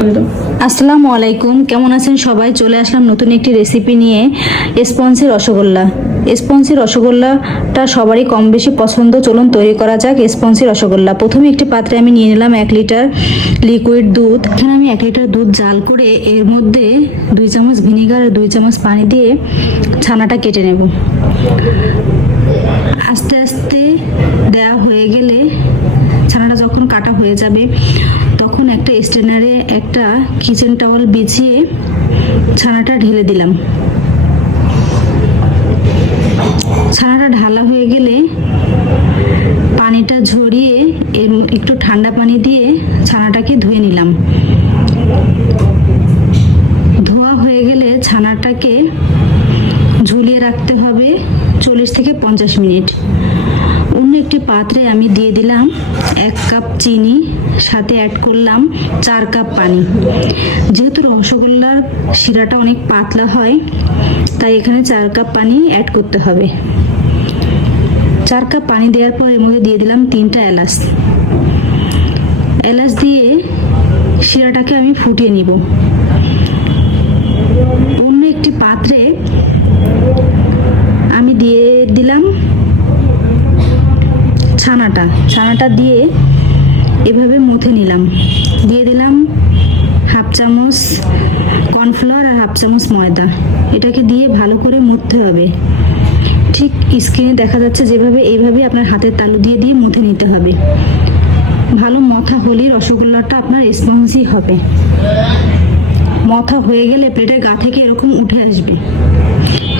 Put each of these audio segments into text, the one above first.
আসসালামু আলাইকুম, কেমন আছেন সবাই? চলে আসলাম নতুন একটি রেসিপি নিয়ে, স্পঞ্জি রসগোল্লা। স্পঞ্জি রসগোল্লাটা সবারই কম বেশি পছন্দ। চলুন তৈরি করা যাক স্পঞ্জি রসগোল্লা। প্রথমে একটি পাত্রে আমি নিয়ে নিলাম 1 লিটার লিকুইড দুধ। এখানে আমি 1 লিটার দুধ জাল করে এর মধ্যে 2 চামচ ভিনেগার আর 2 চামচ পানি দিয়ে ছানাটা কেটে নেব। আস্তে আস্তে দেওয়া হয়ে গেলে, ছানাটা যখন কাটা হয়ে যাবে তখন একটা স্ট্রেনারে একটা কিচেন টাওয়াল বিছিয়ে ছানাটা ঢেলে দিলাম। ছানাটা ঢালা হয়ে গেলে পানিটা ঝরিয়ে একটু ঠান্ডা পানি দিয়ে ছানাটাকে ধুয়ে নিলাম। ধোয়া হয়ে গেলে ছানাটাকে ঝুলিয়ে রাখতে হবে 40 থেকে 50 মিনিট। অন্য একটি পাত্রে আমি দিয়ে দিলাম 1 কাপ চিনি, সাথে অ্যাড করলাম 4 কাপ পানি। যেহেতু রসগোল্লার শিরাটা অনেক পাতলা হয়, তাই এখানে 4 কাপ পানি অ্যাড করতে হবে। 4 কাপ পানি দেওয়ার পর এর মধ্যে দিয়ে দিলাম 3টা এলাচ। এলাচ দিয়ে শিরাটাকে আমি ফুটিয়ে নিব। অন্য একটি পাত্রে আমি দিয়ে দিলাম ছানাটা দিয়ে এভাবে মুথে নিলাম। দিয়ে দিলাম 1/2 চামচ কর্নফ্লাওয়ার আর 1/2 চামচ ময়দা। এটাকে দিয়ে ভালো করে মুথতে হবে। ঠিক স্ক্রিনে দেখা যাচ্ছে যেভাবে, এইভাবে আপনার হাতের তালু দিয়ে দিয়ে মুথে নিতে হবে। ভালো মথা হলেই রসগোল্লাটা আপনার স্পঞ্জি হবে। মথা হয়ে গেলে প্লেটের গা থেকে এরকম উঠে আসবে।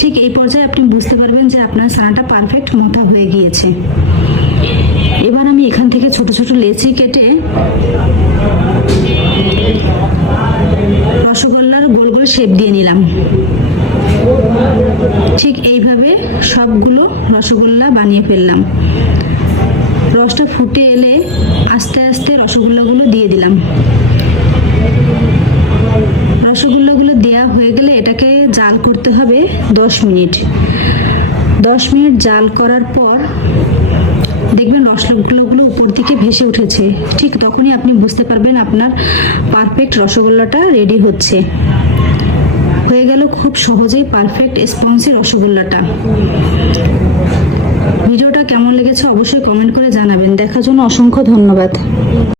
ঠিক এই পর্যায়ে আপনি বুঝতে পারবেন যে আপনার ছানাটা পারফেক্ট মথা হয়ে গিয়েছে। এবার আমি এখান থেকে ছোট ছোট লেচি কেটে রসগোল্লার গোল গোল শেপ দিয়ে নিলাম। ঠিক এইভাবে সবগুলো রসগোল্লা বানিয়ে ফেললাম। রসটা ফুটে এলে আস্তে আস্তে রসগোল্লাগুলো দিয়ে দিলাম। রসগোল্লাগুলো দেওয়া হয়ে গেলে এটাকে জাল করতে হবে 10 মিনিট। 10 মিনিট জাল করার পর দেখবেন রসগোল্লাগুলো উপর দিকে ভেসে উঠেছে। ঠিক তখনই আপনি বুঝতে পারবেন আপনার পারফেক্ট রসগোল্লাটা রেডি হচ্ছে। হয়ে গেল খুব সহজেই পারফেক্ট স্পঞ্জি রসগোল্লাটা। ভিডিওটা কেমন লেগেছে অবশ্যই কমেন্ট করে জানাবেন। দেখার জন্য অসংখ্য ধন্যবাদ।